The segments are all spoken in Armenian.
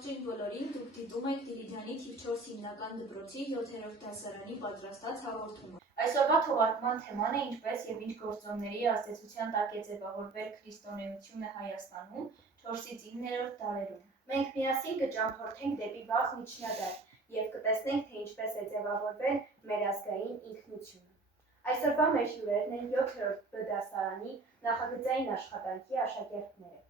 Ողջույն բոլորին, դուք դիտում եք Դիրիդյանի թիվ 4 հիմնական դպրոցի 7-րդ դասարանի պատրաստած հաղորդումը։ Այսօրվա թողարկման թեման է ինչպես եւ ինչ գործոնների ազդեցության տակ է ձևավորվել քրիստոնեությունը Հայաստանում 4-ից 9-րդ դարերում։ Մենք միասին կճամփորդենք դեպի վաղ միջնադար եւ կտեսնենք, թե ինչպես է ձևավորվել մեր ազգային ինքնությունը։ Այսօրվա մեր հյուրերն են 7-րդ B դասարանի նախագծային աշխատանքի աշակերտները։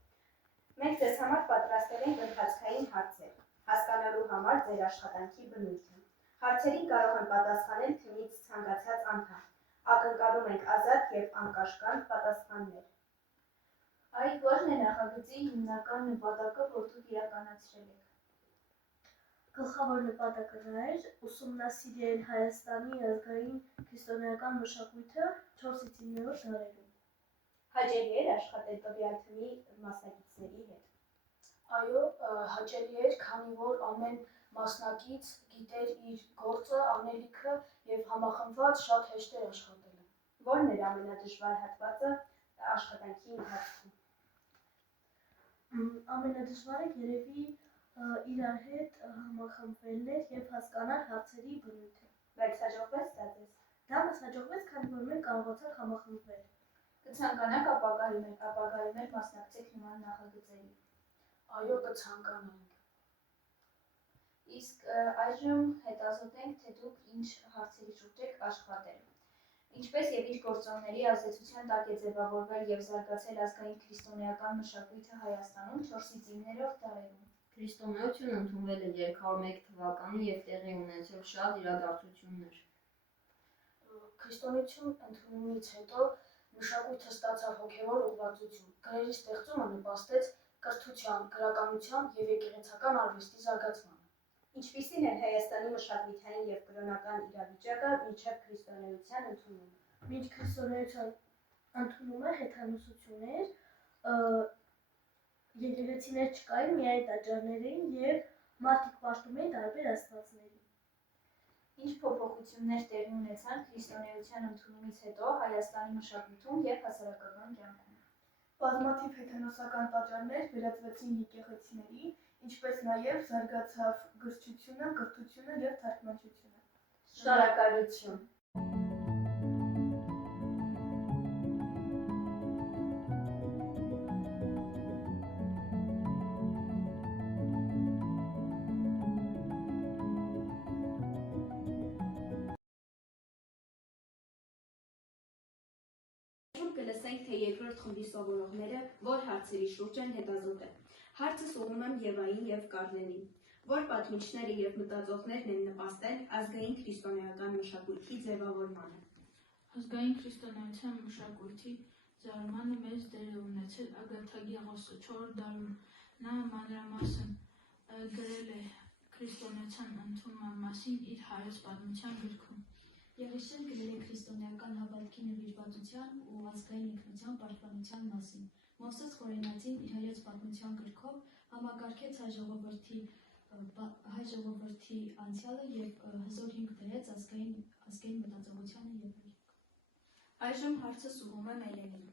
Մենք ձեզ համար պատրաստել ենք ընթացքային հարցեր, հասկանալու համար ձեր աշխատանքի բնույթը։ Հարցերին կարող են պատասխանել թիմից ցանկացած անդամ։ Ակնկալում ենք ազատ եւ անկաշկանդ պատասխաններ։ Այ ո՞րն է նախագծի հիմնական նպատակը, որ դուք իրականացրել եք։ Գլխավոր նպատակը նա էր ուսումնասիրել Հայաստանի ազգային քրիստոնեական մշակույթը 4-ից 9-րդ դարերում։ Հաճելի էր աշխատել տվյալ թիմի մասնակիցների հետ։ Այո, հաճելի էր, քանի որ ամեն մասնակից գիտեր իր գործը, անելիքը եւ համախմբված շատ հեշտ էր աշխատելը։ Ո՞րն էր ամենադժվար հատվածը աշխատանքի ընթացքում։ Ամենադժվարը երևի իրար հետ համախմբվելն էր եւ հասկանալ հարցերի բնույթը։ Բայց հաջողվեց դա ձեզ։ Դա մեզ հաջողվեց, քանի որ մենք կարողացանք համախմբվել։ Կցանկանաք ապագայում մասնակցեք նման նախագծերի։ Այո, կցանկանանք։ Իսկ այժմ հետազոտենք, թե դուք ինչ հարցերի շուրջ եք աշխատել։ Ինչպես եւ ինչ գործոնների ազդեցության տակ է ձևավորվել եւ զարգացել ազգային քրիստոնեական մշակույթը Հայաստանում 4-ից 9-րդ դարերում։ Քրիստոնեությունը ընդունվել է 301 թվականին եւ տեղի ունեցել շատ իրադարձություններ։ Քրիստոնեություն ընդունումից հետո մշակույթը ստացավ հոգևոր ուղղվածություն։ Գրերի ստեղծումը նպաստեց կրթության, գրականության եւ եկեղեցական արվեստի զարգացմանը։ Ինչպիսին էր Հայաստանի մշակութային եւ կրոնական իրավիճակը մինչեւ քրիստոնեության ընդունումը։ Մինչ քրիստոնեության ընդունումը հեթանոսություն էր, եկեղեցիներ չկային, միայն տաճարներ էին եւ մարդիկ պաշտում էին տարբեր աստվածների։ Ինչ փոփոխություններ տեղի ունեցան քրիստոնեության ընդունումից հետո Հայաստանի մշակույթում եւ հասարակական կյանքում։ Բազմաթիվ հեթանոսական տաճարներ վերածվեցին եկեղեցիների, ինչպես նաև զարգացավ գրչությունը, կրթությունը և թարգմանչությունը։ Շնորհակալություն։ Կլսենք, թե երկրորդ խմբի սովորողները որ հարցերի շուրջ են հետազոտել։ Հարցը ուղղում եմ Եվային եւ Կարլենին։ Որ պատմիչները եւ մտածողներն են նպաստել ազգային քրիստոնեական մշակույթի ձևավորմանը։ Ազգային քրիստոնեության մշակույթի ձևավորմանը մեծ դեր է ունեցել Ագաթա Գեղոսը 4 դարում։ Նա մանրամասն գրել է քրիստոնեության ընդունման մասին իր հայոց պատմության գրքում։ Եղիշեն գրել է քրիստոնեական հավատքի նվիրվածության ու ազգային ինքնության պաշտպանության մասին։ Մովսես Խորենացին իր հայոց պատմության գրքով համակարգեց հայ ժողովրդի անցյալը եւ հզոր հիմք դրեց ազգային մտածողությանը եւ այլն։ Այժմ հարցը ուղղում եմ Էլենին։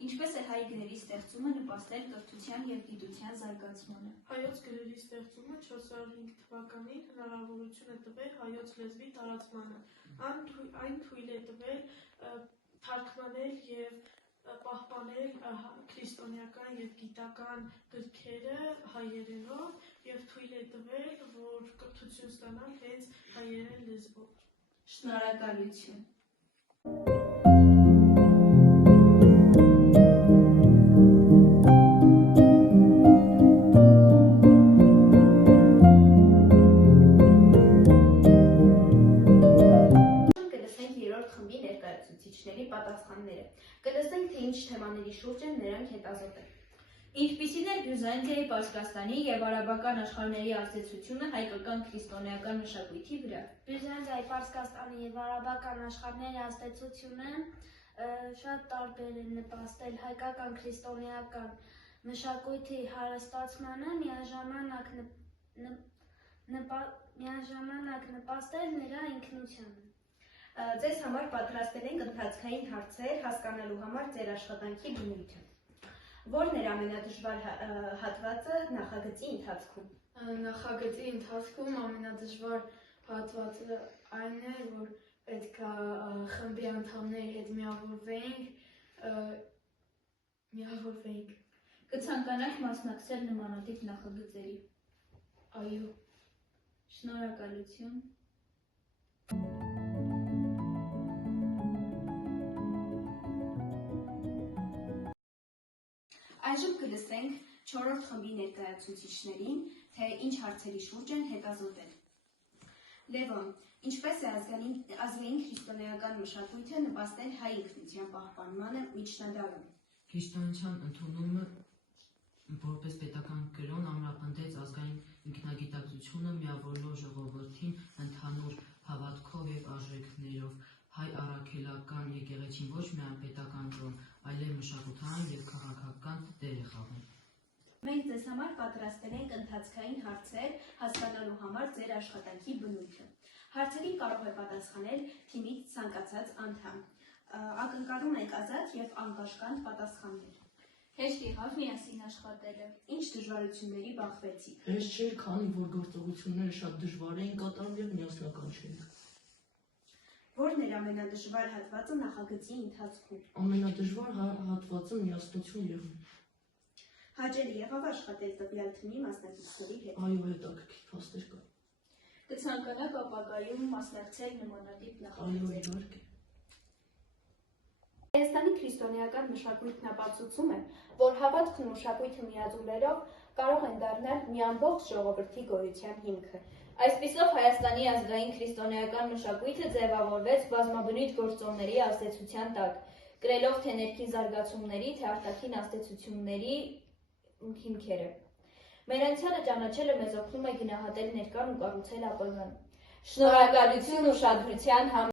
Ինչպես է հայ գրերի ստեղծումը նպաստել կրթության եւ գիտության զարգացմանը։ Հայոց գրերի ստեղծումը 405 թվականին հնարավորություն է տվել հայոց լեզվի տարածմանը։ Այն թույլ է տվել թարգմանել եւ պահպանել քրիստոնեական եւ գիտական գրքերը հայերենով եւ թույլ է տվել, որ կրթություն ստանալ հենց հայերեն լեզվով։ Շնորհակալություն։ Պատասխանները։ Կտեսնենք, թե ինչ թեմաների շուրջ են նրանք հետազոտել։ Ինչպիսին էր Բյուզանդիայի, Պարսկաստանի եւ արաբական աշխարհների ազդեցությունը հայկական քրիստոնեական մշակույթի վրա։ Բյուզանդիայի, Պարսկաստանի եւ արաբական աշխարհների ազդեցությունը շատ տարբեր է նպաստել հայկական քրիստոնեական մշակույթի հարստացմանը, միաժամանակ նպաստել նրա ինքնությանը։ Ձեզ համար պատրաստել ենք ընթացքային հարցեր հասկանալու համար ձեր աշխատանքի բնույթը։ Որն էր ամենադժվար հատվածը նախագծի ընթացքում։ Նախագծի ընթացքում ամենադժվար հատվածը այն է, որ պետք է խմբի անդամների հետ միավորվեինք։ Կցանկանաք մասնակցել նմանատիպ նախագծերի։ Այո։ Շնորհակալություն։ Այժմ կլսենք 4-րդ խմբի ներկայացուցիչներին, թե ինչ հարցերի շուրջ են հետազոտել։ Լևոն, ինչպես է ազգային քրիստոնեական մշակույթը նպաստել հայ ինքնության պահպանմանը միջնադարում։ Քրիստոնեության ընդունումը որպես պետական կրոն ամրապնդեց ազգային ինքնագիտակցությունը, միավորելով ժողովրդին ընդհանուր հավատքով և արժեքներով։ Հայ առաքելական եկեղեցին ոչ միայն պետական կրոն, այլև մշակութային և քաղաքական դեր է խաղում։ Մենք ձեզ համար պատրաստել ենք ընթացքային հարցեր հասկանալու համար ձեր աշխատանքի բնույթը։ Հարցերին կարող է պատասխանել թիմից ցանկացած անդամ։ Ակնկալում ենք ազատ և անկաշկանդ պատասխաններ։ Հեշտ եղավ միասին աշխատելը։ Ինչ դժվարությունների բախվեցիք։ Հեշտ չէր, քանի որ գործողությունները շատ դժվար էին կատարում և միասնական չէին։ Որն էր ամենադժվար հատվածը նախագծի ընթացքում։ Ամենադժվար հատվածը միասնություն եղավ։ Հաճելի եղավ աշխատել տվյալ թիմի մասնակիցների հետ։ Այո, հետաքրքիր փաստեր կան։ Կցանկանաք ապագայում մասնակցել նմանատիպ Այո, նախագծերի։ իհարկե։ Հայաստանի քրիստոնեական մշակույթն ապացուցում է, որ հավատքն ու մշակույթը միաձուլելով կարող են դառնալ մի ամբողջ ժողովրդի գոյության հիմքը։ Այսպիսով Հայաստանի ազգային քրիստոնեական մշակույթը ձևավորվեց բազմաբնույթ գործոնների ազդեցության տակ, կրելով թե ներքին զարգացումների, թե արտաքին ազդեցությունների հիմքերը։ Մեր անցյալը ճանաչելը մեզ օգնում է գնահատել ներկան ու կառուցել ապագան։ Շնորհակալություն ուշադրության համար։